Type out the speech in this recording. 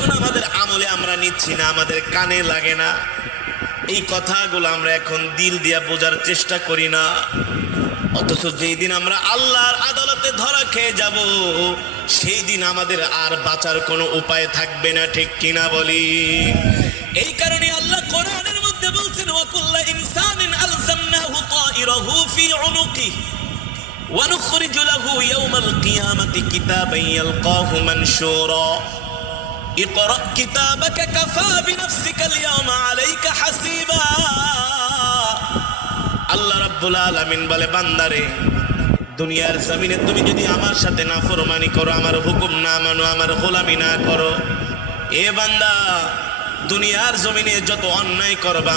যখন আমাদের আমলে আমরা নিচ্ছি না, আমাদের কানে লাগে না, এই কথাগুলো আমরা এখন দিল দিয়া বোঝার চেষ্টা করি না। অথচ যেই দিন আমরা আল্লাহর আদালতে ধরা খেয়ে যাব, সেই দিন আমাদের আর বাঁচার কোনো উপায় থাকবে না, ঠিক কিনা বলি? এই কারণে আল্লাহ কোরআনের মধ্যে বলছেন, ওয়াকুল্লা ইনসানিন আলজামনাহু তাইরাহু ফি উনুকিহি ওয়া নুখরিজু লাহু ইয়াওমাল কিয়ামাতি কিতাবান ইয়ালকাহু মানশুরা ইকরা কিতাবাকা কাফা বিনাফসিকাল ইয়াওমা আলাইকা হাসিবা। আল্লাহ রাব্বুল আলামিন বলে, বান্দারে, দুনিয়ার জমিনে তুমি যদি আমার সাথে নাফরমানি করো, আমার হুকুম না মানো, আমার গোলামি না করো, এ বান্দা, দুনিয়ার জমিনে যত অন্যায় করবা